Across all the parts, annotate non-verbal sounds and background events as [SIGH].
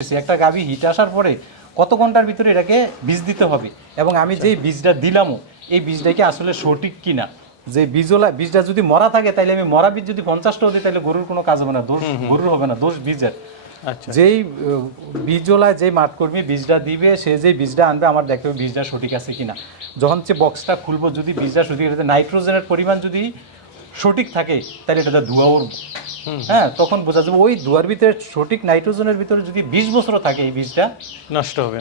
একটা গাভী হিট আসার পরে কত ঘণ্টার ভিতরে এটাকে বীজ দিতে হবে? এবং আমি যেই বীজটা দিলামও এই বীজটা কি আসলে সঠিক কিনা? যে বীজওলা বীজটা যদি মরা থাকে তাহলে আমি মরা বীজ যদি পঞ্চাশটাও দিই তাহলে গরুর কোনো কাজ হবে না দোষ গরুর হবে না দোষ বীজের। আচ্ছা। যেই বীজওয়ালা যেই মাঠকর্মী বীজটা দিবে সে যেই বীজটা আনবে আমার দেখতে হবে বীজটা সঠিক আছে কিনা। যখন সে বক্সটা খুলবো যদি বীজটা সঠিক নাইট্রোজেনের পরিমাণ যদি সঠিক থাকে তাহলে এটা ধোয়া উঠবো হ্যাঁ তখন বোঝা যাবে ওই ধোয়ার ভিতরে সঠিক নাইট্রোজেনের ভিতরে যদি বিশ বছর থাকে এই বীজটা নষ্ট হবে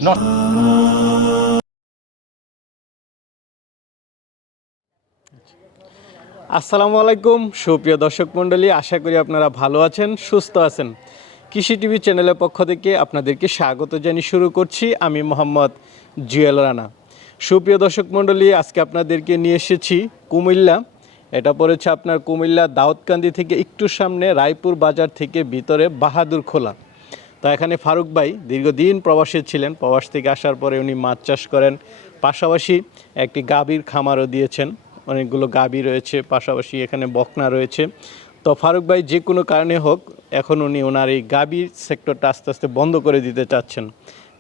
আসসালামু আলাইকুম সুপ্রিয় দর্শক মণ্ডলী আশা করি আপনারা ভালো আছেন সুস্থ আছেন। কৃষি টিভি চ্যানেলের পক্ষ থেকে আপনাদেরকে স্বাগত জানিয়ে শুরু করছি আমি মোহাম্মদ জুয়েল রানা। সুপ্রিয় দর্শক মণ্ডলী আজকে আপনাদেরকে নিয়ে এসেছি কুমিল্লা এটা পড়েছে আপনার কুমিল্লা দাউদকান্দি থেকে একটু সামনে রায়পুর বাজার থেকে ভিতরে বাহাদুর খোলা। তো এখানে ফারুক ভাই দীর্ঘদিন প্রবাসে ছিলেন, প্রবাস থেকে আসার পরে উনি মাছ চাষ করেন। পাশাপাশি একটি গাভীর খামারও দিয়েছেন, অনেকগুলো গাভী রয়েছে, পাশাপাশি এখানে বকনা রয়েছে। তো ফারুক ভাই যে কোনো কারণে হোক, এখন উনি ওনার এই গাভীর সেক্টরটা আস্তে আস্তে বন্ধ করে দিতে চাচ্ছেন।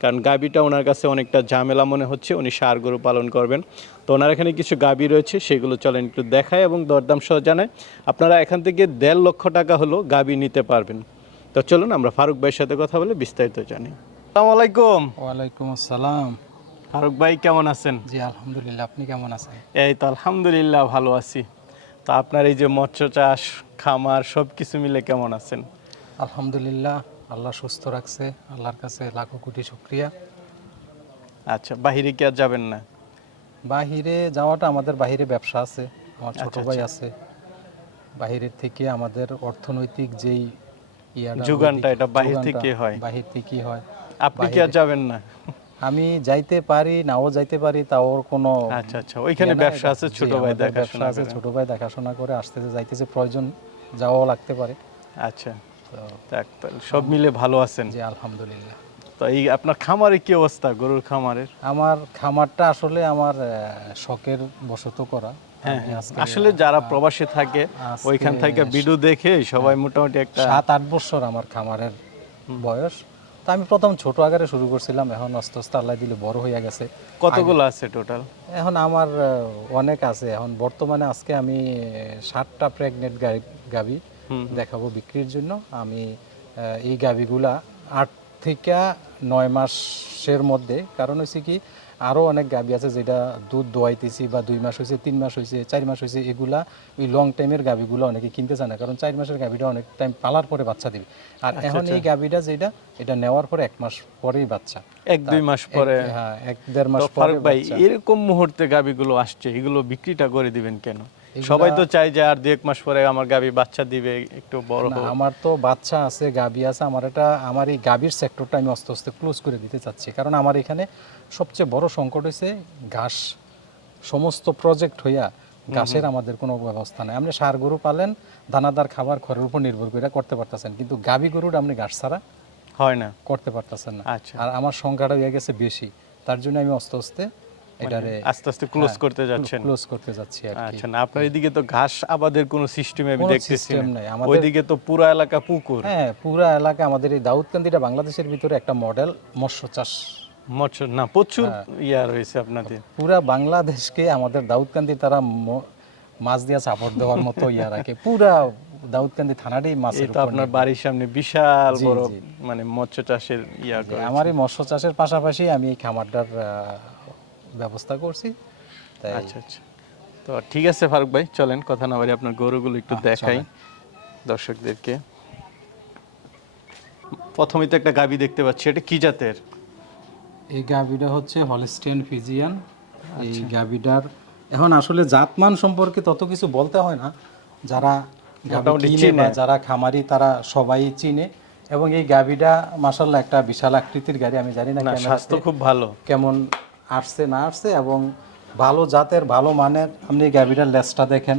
কারণ গাবিটা ওনার কাছে অনেকটা ঝামেলা মনে হচ্ছে উনি সার গরু পালন করবেন। তো ওনার এখানে কিছু গাবি রয়েছে সেগুলো চলেন একটু দেখায় এবং দরদাম সহ জানায় আপনারা এখান থেকে দেড় লক্ষ টাকা হলো গাবি নিতে পারবেন। তো চলুন আমরা ফারুক ভাইয়ের সাথে কথা বলে বিস্তারিত জানি। আসসালামু আলাইকুম। ওয়ালাইকুম আসসালাম। ফারুক ভাই কেমন আছেন? জি আলহামদুলিল্লাহ আপনি কেমন আছেন? এই তো আলহামদুলিল্লাহ ভালো আছি। তো আপনার এই যে মৎস্য চাষ খামার সব কিছু মিলে কেমন আছেন? আলহামদুলিল্লাহ আল্লাহ সুস্থ রাখছে আল্লাহর কাছে লাখো কোটি শুক্রিয়া। আচ্ছা বাহিরে কি আর যাবেন না? বাহিরে যাওয়াটা আমাদের বাহিরে ব্যবসা আছে আমার ছোট আচ্ছা, ভাই আছে। বাহিরের থেকে আমাদের অর্থনৈতিক যেই যোগানটা এটা বাহির থেকে হয়। বাহির থেকে হয়। আপনি কি আর যাবেন না? আমি যাইতে পারি নাও যাইতে পারি তাও ওর কোনো আচ্ছা আচ্ছা ওইখানে ইয়ে ব্যবসা আছে ছোট ভাই দেখাশোনা আছে ছোট ভাই দেখাশোনা করে আসতেছে যাইতেছে প্রয়োজন যাওয়াও লাগতে পারে। আচ্ছা। সব মিলে ভালো আছেন। জি আলহামদুলিল্লাহ। তো এই আপনার খামারে কি অবস্থা গরুর খামারের আমার খামারটা আসলে আমার শখের বশত করা। হ্যাঁ আমি আসলে যারা প্রবাসে থাকে ওইখান থেকে ভিডিও দেখে সবাই মোটামুটি একটা সাত আট বছর আমার খামারের বয়স। তো আমি প্রথম ছোট আকারে শুরু করছিলাম এখন আস্তে আস্তে আল্লাহ দিলে বড় হয়ে গেছে। কতগুলো আছে টোটাল এখন আমার অনেক আছে। এখন বর্তমানে আজকে আমি ষাটটা প্রেগনেন্ট গাবি দেখাবো বিক্রির জন্য। আমি এই গাবিগুলা আট থেকে নয় মাসের মধ্যে কারণ হচ্ছে কি আরও অনেক গাবি আছে যেটা দুধ দোয়াইতেছি বা দুই মাস হয়েছে তিন মাস হয়েছে চার মাস হয়েছে এগুলা ওই লং টাইমের গাবিগুলো অনেকে কিনতে চায় না কারণ চার মাসের গাবিটা অনেক টাইম পালার পরে বাচ্চা দিবে। আর এখন এই গাবিটা যেটা এটা নেওয়ার পরে এক মাস পরেই বাচ্চা। এক দুই মাস পরে? হ্যাঁ এক দেড় মাস পরে ভাই এরকম মুহূর্তে গাবিগুলো আসছে এগুলো বিক্রিটা করে দিবেন কেন? সবাই তো চাই যে আর দু এক মাস পরে আমার গাবি বাচ্চা দিবে একটু বড় আমার তো বাচ্চা আছে গাবি আছে আমার এটা আমার এই গাবির সেক্টরটা আমি আস্তে আস্তে ক্লোজ করে দিতে চাচ্ছি। কারণ আমার এখানে সবচেয়ে বড় সংকট হয়েছে ঘাস। সমস্ত প্রজেক্ট হইয়া ঘাসের আমাদের কোনো ব্যবস্থা নাই। আপনি সার গরু পালেন দানাদার খাবার খড়ের উপর নির্ভর করে করতে পারতেছেন। কিন্তু গাবি গরুটা আপনি ঘাস ছাড়া হয় না। করতে পারতেছেন না। আচ্ছা। আর আমার সংখ্যাটা হয়ে গেছে বেশি। তার জন্য আমি আস্তে আস্তে এটারে আস্তে আস্তে ক্লোজ করতে যাচ্ছেন। ক্লোজ করতে যাচ্ছি আর কি। আচ্ছা না আপনার এদিকে তো ঘাস আবাদের কোনো সিস্টেম আমি দেখতেছি না। ওইদিকে তো পুরো এলাকা পুকুর। হ্যাঁ পুরা এলাকা আমাদের এই দাউদকান্দিটা বাংলাদেশের ভিতরে একটা মডেল মৎস্য চাষ। মৎস্য না প্রচুর হ্যাঁ। ইয়া রয়েছে আপনাদের। পুরা বাংলাদেশকে আমাদের দাউদকান্দি তারা মাছ দিয়া চাপড় দেওয়ার মতো ইয়া রাখে। পুরা দাউদকান্দি থানাটাই মাছের তো উপর আপনার বাড়ির সামনে বিশাল বড় মানে মৎস্য চাষের ইয়া করে আমার এই মৎস্য চাষের পাশাপাশি আমি এই খামারটার ব্যবস্থা করছি তাই আচ্ছা আচ্ছা। তো ঠিক আছে ফারুক ভাই চলেন কথা না বাড়ি আপনার গরুগুলো একটু দেখাই দর্শকদেরকে। প্রথমেই তো একটা গাবি দেখতে পাচ্ছি এটা কি জাতের? এই গাভিটা হচ্ছে হলিস্টিয়ান ফিজিয়ান। এই আচ্ছা। গাভিটার এখন আসলে জাতমান সম্পর্কে তত কিছু বলতে হয় না। যারা যারা খামারি তারা সবাই চিনে। এবং এই গাভিটা মাসাল্লাহ একটা বিশাল আকৃতির গাড়ি আমি জানি না না স্বাস্থ্য খুব ভালো। কেমন আসছে না আসছে এবং ভালো জাতের ভালো মানের আপনি গাভিটার লেজটা দেখেন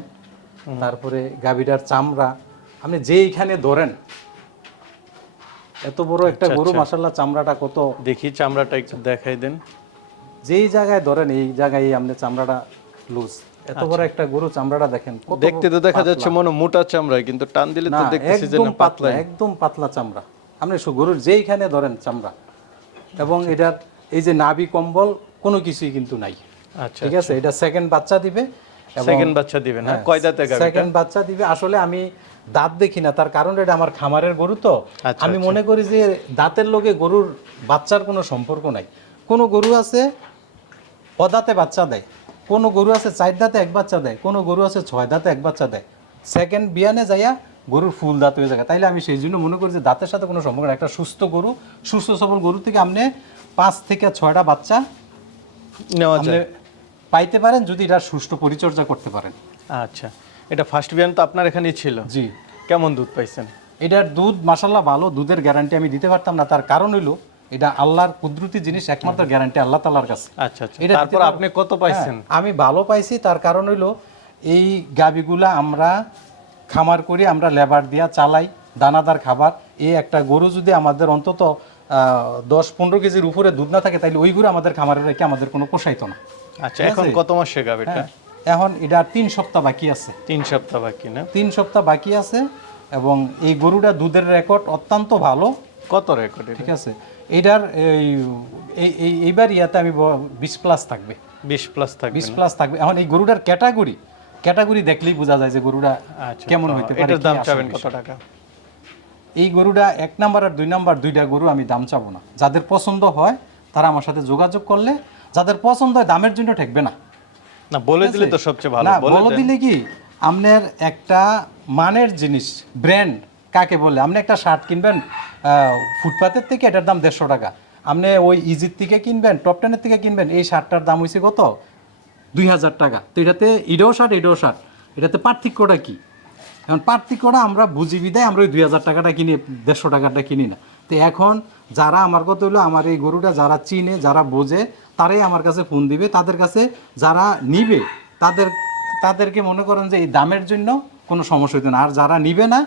তারপরে গাভিটার চামড়া আপনি যেইখানে ধরেন এত বড় একটা গরু মাসাল্লাহ চামড়াটা কত? দেখি চামড়াটা একটু দেখাই দেন। যেই জায়গায় ধরেন এই জায়গায় আপনি চামড়াটা লুজ এত বড় একটা গরু চামড়াটা দেখেন দেখতে তো দেখা যাচ্ছে মনে মোটা চামড়া কিন্তু টান দিলে তো দেখতেছি যে না পাতলা একদম পাতলা চামড়া। আপনি গরুর যেইখানে ধরেন চামড়া। এবং এটার এই যে নাভি কম্বল কোনো কিছুই কিন্তু নাই। আচ্ছা ঠিক আছে? এটা সেকেন্ড বাচ্চা দিবে সেকেন্ড বাচ্চা দিবেন হ্যাঁ কয় দাঁতে গাভী সেকেন্ড বাচ্চা দিবে। আসলে আমি দাঁত দেখি না তার কারণ এটা আমার খামারের গরু তো। আচ্ছা, আমি মনে করি যে দাঁতের লগে গরুর বাচ্চার কোনো সম্পর্ক নাই। কোনো গরু আছে অদাঁতে বাচ্চা দেয়। কোনো গরু আছে চার দাঁতে এক বাচ্চা দেয়। কোনো গরু আছে ছয় দাঁতে এক বাচ্চা দেয়। সেকেন্ড বিয়ানে যাইয়া গরুর ফুল দাঁত হয়ে যায় তাইলে আমি সেই জন্য মনে করি যে দাঁতের সাথে কোনো সম্পর্ক একটা সুস্থ গরু সুস্থ সবল গরু থেকে আপনি পাঁচ থেকে ছয়টা বাচ্চা নেওয়া যায়। পাইতে পারেন যদি এটা সুষ্ঠু পরিচর্যা করতে পারেন। আচ্ছা এটা ফার্স্ট বিয়ান তো আপনার এখানেই ছিল। জি। কেমন দুধ পাইছেন? এটার দুধ মাসাল্লাহ ভালো দুধের গ্যারান্টি আমি দিতে পারতাম না। তার কারণ হইল এটা আল্লাহর কুদরতি জিনিস একমাত্র গ্যারান্টি আল্লাহ তালার কাছে। আচ্ছা আচ্ছা। এটা তারপর আপনি কত পাইছেন? হ্যাঁ, আমি ভালো পাইছি। তার কারণ হইল এই গাবিগুলা আমরা খামার করি আমরা লেবার দিয়া চালাই দানাদার খাবার। এই একটা গরু যদি আমাদের অন্তত দশ পনেরো কেজির উপরে দুধ না থাকে তাহলে ওই গরু আমাদের খামারে রেখে আমাদের কোনো পোষাইতো না। আচ্ছা এখন কত মাসে গাভীটা হ্যাঁ এখন এটা তিন সপ্তাহ বাকি আছে। তিন সপ্তাহ বাকি না? তিন সপ্তাহ বাকি আছে এবং এই গরুটা দুধের রেকর্ড অত্যন্ত ভালো। কত রেকর্ড ঠিক আছে? এটার এই এই- এই এইবার ইয়াতে আমি বিশ প্লাস থাকবে। বিশ প্লাস থাকবে বিশ প্লাস থাকবে। এখন এই গরুটার ক্যাটাগরি ক্যাটাগরি দেখলেই বোঝা যায় যে গরুটা আচ্ছা কেমন হইতে পারে এটার দাম চাবেন কত টাকা? এই গরুটা এক নাম্বার আর দুই নাম্বার দুইটা গরু আমি দাম চাবো না। যাদের পছন্দ হয় তারা আমার সাথে যোগাযোগ করলে যাদের পছন্দ হয় দামের জন্য ঠেকবে না। না বলে দিলে তো সবচেয়ে ভালো। না বলে দিলে কি আপনার একটা মানের জিনিস ব্র্যান্ড কাকে বলে? আপনি একটা শার্ট কিনবেন আহ, ফুটপাতের থেকে এটার দাম দেড়শো টাকা। আপনি ওই ইজির থেকে কিনবেন টপ টেনের থেকে কিনবেন এই শার্টটার দাম হয়েছে কত? দুই হাজার টাকা। তো এটাতে ইডো শার্ট এডো শার্ট এটাতে পার্থক্যটা কি? এখন পার্থক্যটা আমরা বুঝি বিদায় আমরা ওই দুই হাজার টাকাটা কিনি দেড়শো টাকাটা কিনি না। তো এখন যারা আমার কথা হলো আমার এই গরুটা যারা চিনে যারা বোঝে তারাই আমার কাছে ফোন দিবে। তাদের কাছে যারা নিবে তাদের তাদেরকে মনে করেন যে এই দামের জন্য কোনো সমস্যা হইতো না। আর যারা নিবে না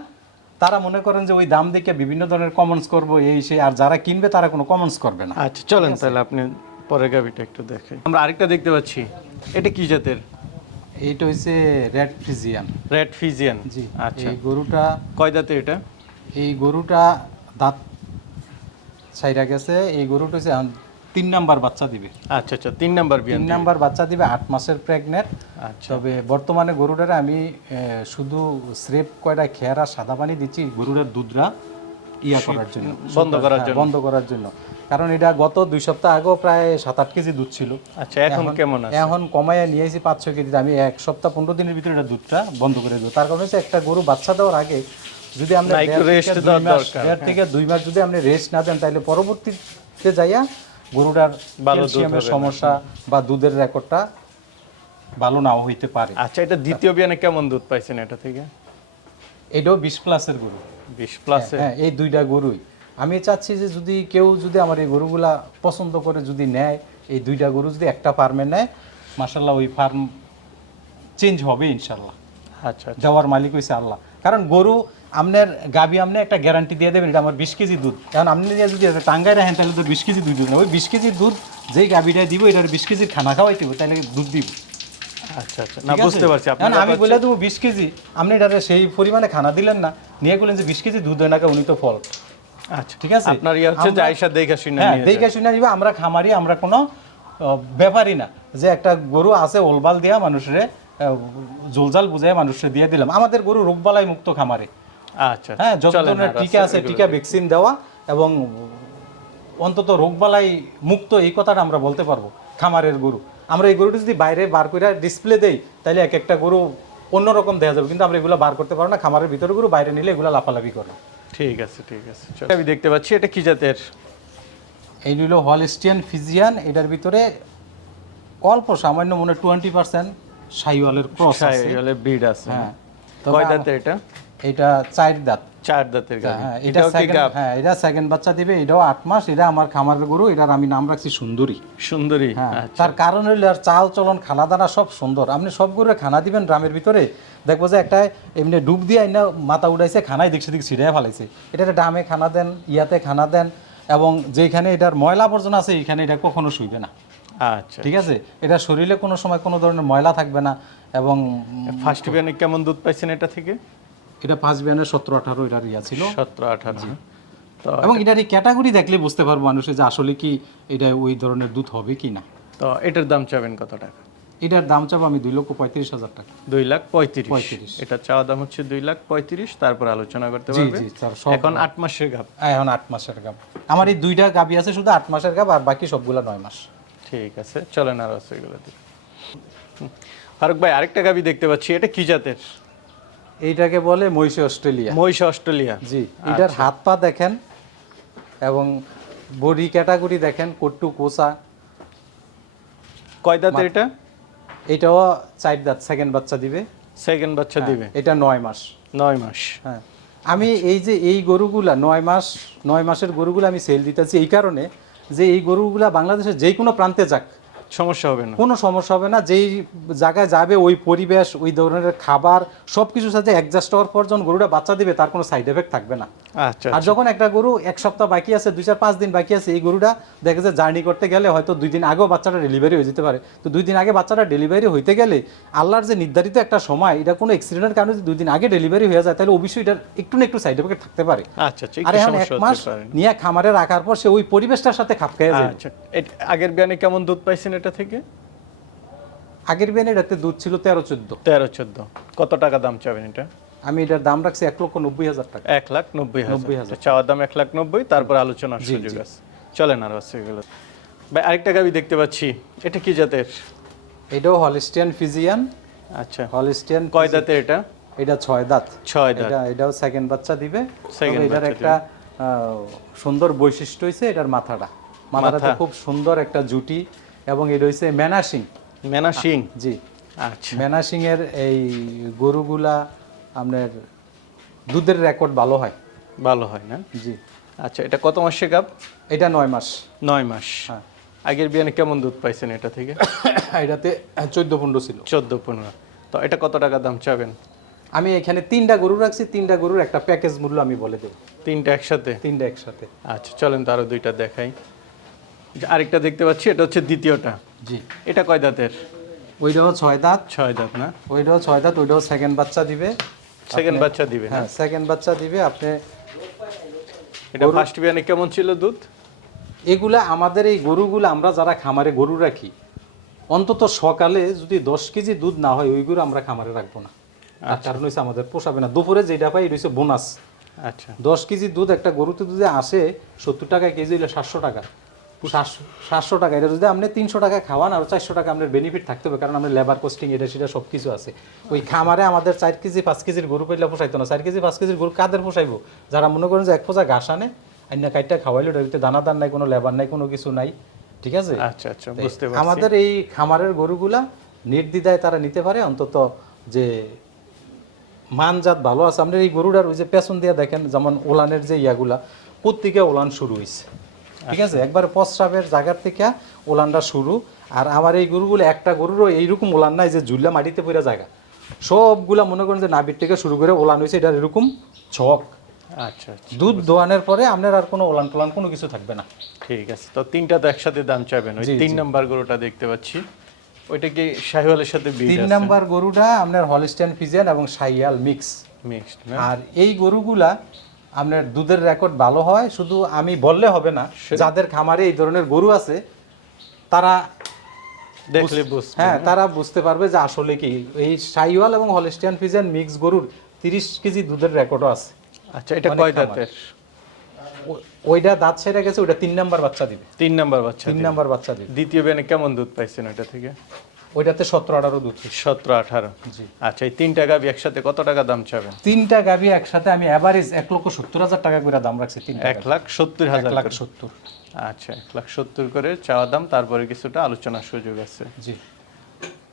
তারা মনে করেন যে ওই দাম দেখে বিভিন্ন ধরনের কমেন্টস করব এই সেই। আর যারা কিনবে তারা কোনো কমেন্টস করবে না। আচ্ছা চলেন তাহলে আপনি পরের গাভিটা একটু দেখেন। আমরা আরেকটা দেখতে পাচ্ছি। এটা কি জাতের? এইটা হচ্ছে রেড ফ্রিজিয়ান। রেড ফিজিয়ান জি আচ্ছা। এই গরুটা কয় দাঁতে এটা? এই গরুটা দাঁত ছাইরা গেছে। এই গরুটা হচ্ছে তিন নাম্বার বাচ্চা দিবে। আচ্ছা আচ্ছা তিন নাম্বার তিন নাম্বার বাচ্চা দিবে আট মাসের প্রেগনেন্ট আচ্ছা। তবে বর্তমানে গরুটারে আমি শুধু স্রেপ কয়টা খেয়ার সাদা পানি দিচ্ছি গরুটার দুধরা ইয়া করার জন্য। বন্ধ করার হ্যাঁ, জন্য। বন্ধ করার জন্য। কারণ এটা গত দুই সপ্তাহ আগেও প্রায় সাত আট কেজি দুধ ছিল। আচ্ছা এখন কেমন আছে? এখন কমাইয়া নিয়ে এসেছি পাঁচ ছয় কেজি আমি এক সপ্তাহ পনেরো দিনের ভিতরে এটা দুধটা বন্ধ করে দেবো। তার কারণ হচ্ছে একটা গরু বাচ্চা দেওয়ার আগে যদি আমরা দেড় দেড় থেকে দুই মাস যদি আপনি রেস্ট না দেন তাহলে পরবর্তীতে যাইয়া গরুটার ক্যালসিয়ামের সমস্যা বা দুধের রেকর্ডটা ভালো নাও হইতে পারে। আচ্ছা এটা দ্বিতীয় বিয়ানে কেমন দুধ পাইছেন এটা থেকে? এটাও বিশ প্লাসের গরু। বিশ প্লাস হ্যাঁ এই দুইটা গরুই। আমি চাচ্ছি যে যদি কেউ যদি আমার এই গরুগুলা পছন্দ করে যদি নেয় এই দুইটা গরু যদি একটা ফার্মে নেয় মাসাল্লাহ ওই ফার্ম চেঞ্জ হবে ইনশাল্লাহ আচ্ছা আচ্ছা। যাওয়ার মালিক হয়েছে আল্লাহ। কারণ গরু আপনার গাবি আপনি একটা গ্যারান্টি দিয়ে দেবেন এটা আমার বিশ কেজি দুধ। কারণ আপনি যদি এটা টাঙ্গায় রাখেন তাহলে তো বিশ কেজি দুধ দিবেন ওই বিশ কেজি দুধ যেই গাবিটা দিব এটার বিশ কেজির খানা খাওয়াইতে হবে তাহলে দুধ দিব। আচ্ছা আচ্ছা। না বুঝতে পারছি। আপনার আমি বলে দেবো বিশ কেজি। আপনি এটারে সেই পরিমাণে খানা দিলেন না। নিয়ে করলেন যে বিশ কেজি দুধ হয় উনি তো ফল। আচ্ছা। ঠিক আছে? আপনার ইয়ে হচ্ছে যে আইসা দেখে শুনে হ্যাঁ নিয়ে শুনে নিবা আমরা খামারি আমরা কোনো ব্যাপারই না। যে একটা গরু আছে ওলবাল দিয়া মানুষের জলজাল বুঝাই মানুষের দিয়ে দিলাম। আমাদের গরু রোগবালাই মুক্ত খামারে। আচ্ছা হ্যাঁ যত ধরনের টিকা আছে টিকা ভ্যাকসিন দেওয়া এবং অন্তত রোগবালাই মুক্ত এই কথাটা আমরা বলতে পারব খামারের গরু। আমরা এই গরুটা যদি বাইরে বার করে ডিসপ্লে দেই তাহলে এক একটা গরু অন্যরকম দেখা যাবে। কিন্তু আমরা এগুলো বার করতে পারব না খামারের ভিতরে গরু বাইরে নিলে এগুলো লাফালাফি করে। ঠিক আছে ঠিক আছে। আমি দেখতে পাচ্ছি এটা কি জাতের? এই হলো হলস্টিয়ান ফিজিয়ান এটার ভিতরে অল্প সামান্য মনে টোয়েন্টি পার্সেন্ট সাইওয়ালের ক্রস আছে। হলে ব্রিড আছে। হ্যাঁ। কয় এটা? এটা চার দাঁত। চার দাঁতের গাভী। হ্যাঁ এটা হ্যাঁ এটা সেকেন্ড বাচ্চা দিবে এটাও আট মাস এটা আমার খামারের গরু এটার আমি নাম রাখছি সুন্দরী। সুন্দরী হ্যাঁ আচ্ছা। তার কারণ হইল আর চাল চলন খানা দানা সব সুন্দর। আপনি সব গরুরে খানা দিবেন গ্রামের ভিতরে দেখব যে একটা এমনি ডুব দিয়ে না মাথা উঠাইছে খানাই দেখছে দিক ছিড়াই ফেলাইছে। এটাতে ডামে খানা দেন ইয়াতে খানা দেন এবং যেখানে এটার ময়লা আবর্জনা আছে এখানে এটা কখনো শুইবে না। আচ্ছা। ঠিক আছে? এটা শরীরে কোনো সময় কোনো ধরনের ময়লা থাকবে না এবং ফার্স্ট কেমন দুধ পাইছেন এটা থেকে? এটা পাঁচ বিয়ানের সতেরো আঠারো এটার ইয়া ছিল। সতেরো আঠারো তো এবং এটার এই ক্যাটাগরি দেখলে বুঝতে পারব মানুষে যে আসলে কি এটা ওই ধরনের দুধ হবে কি না। তো এটার দাম চাবেন কত টাকা? এটার দাম চাবো আমি দুই লক্ষ পঁয়ত্রিশ হাজার টাকা। দুই লাখ পঁয়ত্রিশ। পঁয়ত্রিশ। এটা চাওয়া দাম হচ্ছে দুই লাখ পঁয়ত্রিশ তারপর আলোচনা করতে পারবে। এখন আট মাসের গাব এখন আট মাসের গাব আমার এই দুইটা গাবি আছে শুধু আট মাসের গাব আর বাকি সবগুলা নয় মাস। ঠিক আছে চলেন আর আছে এগুলো। ফারুক ভাই আরেকটা গাবি দেখতে পাচ্ছি এটা কি জাতের? এইটাকে বলে মহিষী অস্ট্রেলিয়া। মহিষ অস্ট্রেলিয়া। জি এটার হাত পা দেখেন এবং বডি ক্যাটাগরি দেখেন কট্টু কোসা কয় দাঁতের এটা? এটাও চার দাঁত সেকেন্ড বাচ্চা দিবে। সেকেন্ড বাচ্চা দিবে। এটা নয় মাস। নয় মাস। হ্যাঁ। আমি এই যে এই গরুগুলা নয় মাস নয় মাসের গরুগুলো আমি সেল দিতেছি এই কারণে যে এই গরুগুলা বাংলাদেশের যে কোনো প্রান্তে যাক সমস্যা হবে না। কোনো সমস্যা হবে না যেই জায়গায় যাবে ওই পরিবেশ ওই ধরনের খাবার সব কিছুর সাথে অ্যাডজাস্ট হওয়ার পর যখন গরুটা বাচ্চা দিবে তার কোনো সাইড এফেক্ট থাকবে না। আচ্ছা আর যখন একটা গরু এক সপ্তাহ বাকি আছে দুই চার পাঁচ দিন বাকি আছে এই গরুটা দেখে যে জার্নি করতে গেলে হয়তো দুই দিন আগেও বাচ্চাটা ডেলিভারি হয়ে যেতে পারে। তো দুই দিন আগে বাচ্চাটা ডেলিভারি হইতে গেলে আল্লাহর যে নির্ধারিত একটা সময় এটা কোনো অ্যাক্সিডেন্টের কারণে যদি দুই দিন আগে ডেলিভারি হয়ে যায় তাহলে অবশ্যই এটার একটু না একটু সাইড এফেক্ট থাকতে পারে। আচ্ছা আচ্ছা আর এখন এক মাস নিয়ে খামারে রাখার পর সে ওই পরিবেশটার সাথে খাপ খেয়ে যায় আচ্ছা। আগের বিয়ানে কেমন দুধ পাইছেন এটা থেকে? আগের বেনে এটাতে দুধ ছিল তেরো চোদ্দ। তেরো চোদ্দ। কত টাকা দাম চাবেন এটা? আমি এটার দাম রাখছি এক লক্ষ নব্বই হাজার টাকা। এক লাখ নব্বই নব্বই হাজার। চাওয়ার দাম এক লাখ নব্বই তারপর আলোচনার সুযোগ আছে। চলেন আর আছে এগুলো। ভাই আরেকটা গাবি দেখতে পাচ্ছি। এটা কি জাতের? এটাও হলিস্টিয়ান ফিজিয়ান। আচ্ছা। হলিস্টিয়ান কয় দাঁতের এটা? এটা ছয় দাঁত। ছয় দাঁত। এটা এটাও সেকেন্ড বাচ্চা দিবে। তবে এটার একটা সুন্দর বৈশিষ্ট্য হয়েছে এটার মাথাটা। মাথাটা খুব সুন্দর একটা জুটি। এবং এটা হচ্ছে ম্যানাসিং। মেনা সিং জি। আচ্ছা। ম্যানাসিং এর এই গরুগুলা আপনার দুধের রেকর্ড ভালো হয়। ভালো হয় না? জি। আচ্ছা এটা কত মাসে গাব? এটা নয় মাস। নয় মাস। হ্যাঁ। আগের বিয়ানে কেমন দুধ পাইছেন এটা থেকে? [COUGHS] এটাতে চোদ্দ পনেরো ছিল। চোদ্দ পনেরো। তো এটা কত টাকা দাম চাবেন? আমি এখানে তিনটা গরু রাখছি তিনটা গরুর একটা প্যাকেজ মূল্য আমি বলে দেবো। তিনটা একসাথে? তিনটা একসাথে। আচ্ছা চলেন তো আরও দুইটা দেখাই। আরেকটা দেখতে পাচ্ছি এটা হচ্ছে দ্বিতীয়টা। জি। এটা কয় দাঁতের? ওইটাও ছয় দাঁত। ছয় দাঁত না? ওইটাও ছয় দাঁত ওইটাও সেকেন্ড বাচ্চা দিবে। সেকেন্ড বাচ্চা দিবে হ্যাঁ সেকেন্ড বাচ্চা দিবে আপনি এটা ফার্স্ট বিয়ানে কেমন ছিল দুধ? এগুলা আমাদের এই গরুগুলো আমরা যারা খামারে গরু রাখি অন্তত সকালে যদি দশ কেজি দুধ না হয় ওইগুলো আমরা খামারে রাখব না। তার কারণ হচ্ছে আমাদের পোষাবে না। দুপুরে যেটা পাই এটা হচ্ছে বোনাস আচ্ছা। দশ কেজি দুধ একটা গরুতে যদি আসে সত্তর টাকা কেজি হলে সাতশো টাকা। সাতশো টাকা। এটা যদি আপনি তিনশো টাকা খাওয়ান আর চারশো টাকা আপনার বেনিফিট থাকতে হবে কারণ আমরা লেবার কস্টিং এটা সেটা সব কিছু আছে। ওই খামারে আমাদের চার কেজি পাঁচ কেজির গরু পাইলে পোষাইতো না। চার কেজি পাঁচ কেজির গরু কাদের পোষাইবো? যারা মনে করেন যে এক পোজা ঘাস আনে আইনা কাইটটা খাওয়াইলো ওটাতে দানাদার নাই কোনো লেবার নাই কোনো কিছু নাই ঠিক আছে? আচ্ছা আচ্ছা বুঝতে পারছি। আমাদের এই খামারের গরুগুলা নির্দ্বিধায় তারা নিতে পারে অন্তত যে মানজাত ভালো আছে। আপনার এই গরুটার ওই যে পেছন দিয়ে দেখেন যেমন ওলানের যে ইয়াগুলা কোত্থেকে ওলান শুরু হয়েছে ঠিক আছে? একবার প্রস্রাবের জায়গার থেকে ওলানটা শুরু। আর আমার এই গরুগুলো একটা গরুরও এইরকম ওলান নাই যে ঝুললে মাটিতে পড়ে জায়গা। সবগুলা মনে করেন যে নাবির থেকে শুরু করে ওলান হয়েছে এটা এরকম ছক। আচ্ছা আচ্ছা। দুধ দোয়ানোর পরে আপনার আর কোনো ওলান টোলান কোনো কিছু থাকবে না। ঠিক আছে তো তিনটা তো একসাথে দাম চাবেন ওই তিন নাম্বার গরুটা দেখতে পাচ্ছি। ওইটা কি শাহিওয়ালের সাথে তিন নাম্বার গরুটা আপনার হলিস্টিয়ান ফিজিয়ান এবং সাইয়াল মিক্স। মিক্সড আর এই গরুগুলা আপনার দুধের রেকর্ড ভালো হয় শুধু আমি বললে হবে না যাদের খামারে এই ধরনের গরু আছে তারা দেখলে হ্যাঁ তারা বুঝতে পারবে যে আসলে কি। এই সাইওয়াল এবং হলিস্টিয়ান ফিজিয়ান মিক্স গরুর তিরিশ কেজি দুধের রেকর্ডও আছে। আচ্ছা এটা কয় দাঁতের? ওইটা দাঁত সেরে গেছে ওইটা তিন নাম্বার বাচ্চা দিবে। তিন নাম্বার বাচ্চা তিন নাম্বার বাচ্চা দিবে। দ্বিতীয় বিয়ানে কেমন দুধ পাইছেন ওইটা থেকে? ওইটাতে সতেরো আঠারো দুধ সতেরো আঠারো। জি। আচ্ছা এই তিনটা গাবি একসাথে কত টাকা দাম চাবেন? তিনটা গাভি একসাথে আমি অ্যাভারেজ এক লক্ষ সত্তর হাজার টাকা করে দাম রাখছি তিনটা এক লাখ সত্তর হাজার লাখ সত্তর। আচ্ছা এক লাখ সত্তর করে চাওয়া দাম তারপরে কিছুটা আলোচনার সুযোগ আছে। জি।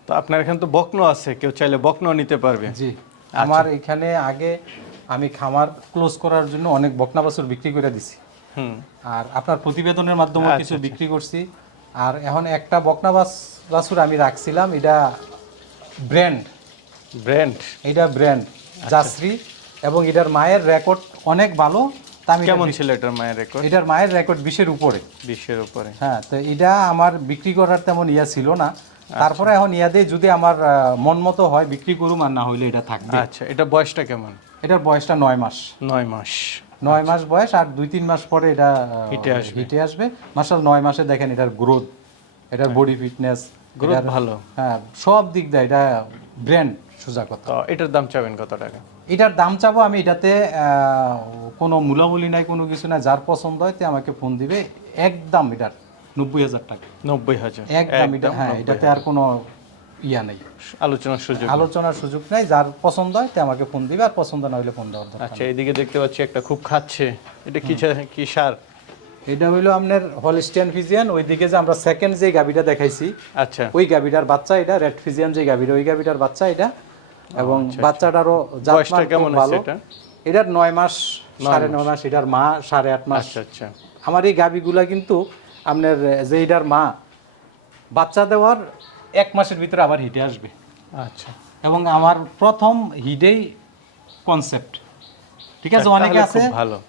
তো আপনার এখানে তো বকনো আছে কেউ চাইলে বকনো নিতে পারবে। জি। আমার এখানে আগে আমি খামার ক্লোজ করার জন্য অনেক বকনা বাছুর বিক্রি করে দিছি। হুম। আর আপনার প্রতিবেদনের মাধ্যমে আচ্ছা, কিছু বিক্রি করছি। আর এখন একটা বকনা বাস বাছুর আমি রাখছিলাম এটা ব্র্যান্ড ব্র্যান্ড এটা ব্র্যান্ড আচ্ছা। জাসরি এবং এটার মায়ের রেকর্ড অনেক ভালো কেমন ছিল এটার মায়ের রেকর্ড এটার মায়ের রেকর্ড বিশের উপরে। বিশের উপরে। হ্যাঁ তো এটা আমার বিক্রি করার তেমন ইয়া ছিল না। আচ্ছা। তারপরে এখন ইয়াদে যদি আমার মন মতো হয় বিক্রি করুম আর না হইলে এটা থাকবে। আচ্ছা এটা বয়সটা কেমন? এটার বয়সটা নয় মাস। নয় মাস। নয় মাস বয়স আর দুই তিন মাস পরে এটা হিটে আসবে। হিটে আসবে। মাসাল নয় মাসে দেখেন এটার গ্রোথ এটার বডি ফিটনেস গ্রোথ ভালো। হ্যাঁ সব দিক দিয়ে এটা ব্র্যান্ড সোজা কথা। এটার দাম চাবেন কত টাকা? এটার দাম চাবো আমি এটাতে কোনো মূলামূলি নাই কোনো কিছু নাই যার পছন্দ হয় তে আমাকে ফোন দিবে। একদম এটার নব্বই হাজার টাকা। নব্বই হাজার। একদম এটা হ্যাঁ এটাতে আর কোনো ইয়া নেই। আলোচনার সুযোগ আলোচনার সুযোগ নাই যার পছন্দ হয় তে আমাকে ফোন দিবে আর পছন্দ না হলে ফোন দেওয়ার আচ্ছা এদিকে দেখতে পাচ্ছি একটা খুব খাচ্ছে। এটা কি কি সার? এটা হইল আপনার হলিস্টিয়ান ফিজিয়ান ওইদিকে যে আমরা সেকেন্ড যে গাবিটা দেখাইছি আচ্ছা। ওই গাবিটার বাচ্চা এটা রেড ফিজিয়ান যে গাবিটা ওই গাবিটার বাচ্চা এটা। এবং বাচ্চাটারও জাতমান কেমন ভালো। এটা? এটার নয় মাস সাড়ে নয় মাস এটার মা সাড়ে আট মাস। আচ্ছা আচ্ছা। আমার এই গাবিগুলা কিন্তু আপনার যে এটার মা বাচ্চা দেওয়ার এক মাসের ভিতরে আবার হিটে আসবে। আচ্ছা। এবং আমার প্রথম হিডেই কনসেপ্ট ঠিক আছে? অনেকে আছে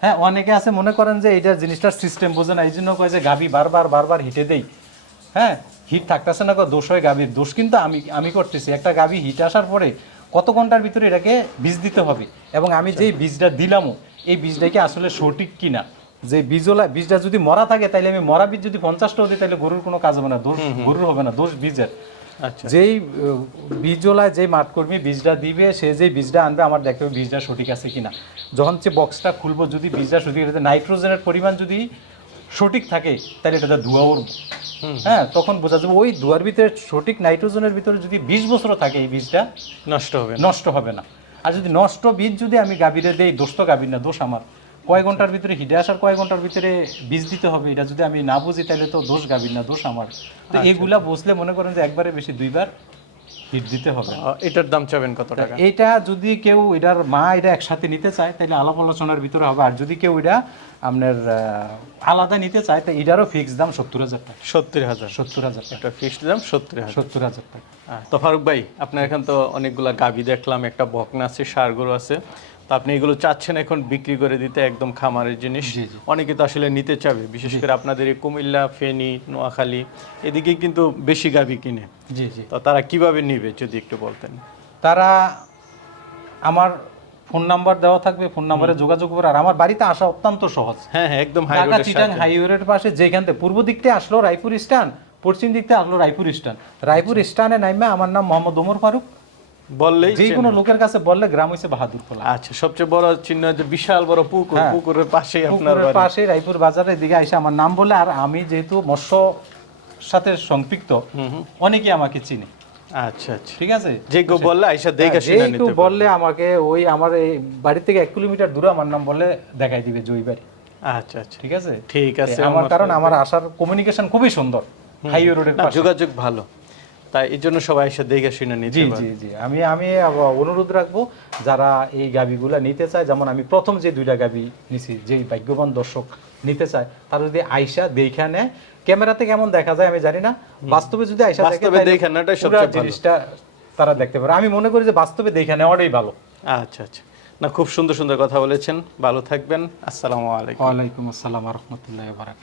হ্যাঁ অনেকে আছে মনে করেন যে এটা জিনিসটার সিস্টেম বোঝে না এই জন্য কয় যে গাবি বারবার বারবার হিটে দেই। হ্যাঁ হিট থাকতেছে না দোষ হয় গাবির দোষ কিন্তু আমি আমি করতেছি। একটা গাবি হিট আসার পরে কত ঘণ্টার ভিতরে এটাকে বীজ দিতে হবে? এবং আমি যেই বীজটা দিলামও এই বীজটা কি আসলে সঠিক কিনা? যে বীজওলা বীজটা যদি মরা থাকে তাহলে আমি মরা বীজ যদি পঞ্চাশটাও দিই তাহলে গরুর কোনো কাজ হবে না। দোষ গরুর হবে না দোষ বীজের। যেই আহ, বীজওয়ালায় যেই মাঠকর্মী বীজটা দিবে সে যেই বীজটা আনবে আমার দেখতে হবে বীজটা সঠিক আছে কিনা। যখন যে বক্সটা খুলবো যদি বীজটা সঠিক এটাতে নাইট্রোজেনের পরিমাণ যদি সঠিক থাকে তাহলে এটাতে ধোঁয়া উঠবে হ্যাঁ তখন বোঝা যাবে ওই ধোঁয়ার ভিতরে সঠিক নাইট্রোজেনের ভিতরে যদি বিশ বছরও থাকে এই বীজটা নষ্ট হবে নষ্ট হবে না। আর যদি নষ্ট বীজ যদি আমি গাভীরে দেই দোষ তো গাভীর না দোষ আমার। কয় ঘণ্টার ভিতরে হিটে আসার কয় ঘণ্টার ভিতরে বীজ দিতে হবে এটা যদি আমি না বুঝি তাহলে তো দোষ গাভীর না দোষ আমার। তো এগুলা বুঝলে মনে করেন যে একবারে বেশি দুইবার হিট দিতে হবে। এটার দাম চাবেন কত টাকা? এইটা যদি কেউ এটার মা এটা একসাথে নিতে চায় তাহলে আলাপ আলোচনার ভিতরে হবে। আর যদি কেউ এটা আপনার আলাদা নিতে চায় তো এটারও ফিক্সড দাম সত্তর হাজার টাকা। সত্তর হাজার। সত্তর হাজার টাকা। এটা ফিক্সড দাম সত্তর হাজার। সত্তর হাজার টাকা। তো ফারুক ভাই আপনার এখান তো অনেকগুলা গাবি দেখলাম একটা বকনা আছে সার গরু আছে। তো আপনি এগুলো চাচ্ছেন এখন বিক্রি করে দিতে একদম খামারের জিনিস। অনেকে তো আসলে নিতে চাবে বিশেষ করে আপনাদের এই কুমিল্লা ফেনী নোয়াখালী এদিকে কিন্তু বেশি গাবি কিনে। জি জি। তো তারা কীভাবে নিবে যদি একটু বলতেন? তারা আমার ফোন নাম্বার দেওয়া থাকবে ফোন নাম্বারে যোগাযোগ করে আর আমার বাড়িতে আসা অত্যন্ত সহজ। হ্যাঁ হ্যাঁ একদম ঢাকা চিটাং হাইওয়ের পাশে যেখান থেকে পূর্ব দিক থেকে আসলো রায়পুর স্টান পশ্চিম দিক থেকে আসলো রায়পুর স্টান রায়পুর স্টানে নাইমে আমার নাম মোহাম্মদ ওমর ফারুক। বললেই যে কোনো লোকের কাছে বললে গ্রাম হইছে বাহাদুর খোলা। আচ্ছা সবচেয়ে বড় চিহ্ন হচ্ছে বিশাল বড় পুকুর হ্যাঁ। পুকুরের পাশেই আপনার বাড়ি। পাশে রায়পুর বাজারের দিকে আইসা আমার নাম বলে আর আমি যেহেতু মৎস্য সাথে সম্পৃক্ত অনেকে আমাকে চিনে। আচ্ছা আচ্ছা। ঠিক আছে? যে কেউ বললে আইসা দেখে হ্যাঁ, শুনে নিতে কেউ বললে আমাকে ওই আমার এই বাড়ি থেকে এক কিলোমিটার দূরে আমার নাম বললে দেখাই দিবে জয় বাড়ি। আচ্ছা আচ্ছা। ঠিক আছে? ঠিক আছে আমার কারণ আমার আসার কমিউনিকেশন খুবই সুন্দর। হাইওয়ে রোডের যোগাযোগ ভালো। তাই এই জন্য সবাই এসে দেখে শুনে নিতে জি জি জি। আমি আমি অনুরোধ রাখব যারা এই গাবিগুলা নিতে চায় যেমন আমি প্রথম যে দুইটা গাবি নিছি যেই ভাগ্যবান দর্শক নিতে চায় তারা যদি আইসা দেখা নেয় ক্যামেরাতে কেমন দেখা যায় আমি জানি না বাস্তবে যদি আইসা দেখে। জিনিসটা তারা দেখতে পারে। আমি মনে করি যে বাস্তবে দেখে নেওয়াটাই ভালো। আচ্ছা আচ্ছা। না খুব সুন্দর সুন্দর কথা বলেছেন। ভালো থাকবেন। আসসালামু আলাইকুম। ওয়ালাইকুম আসসালাম রহমতুল্লাহ বারাকাত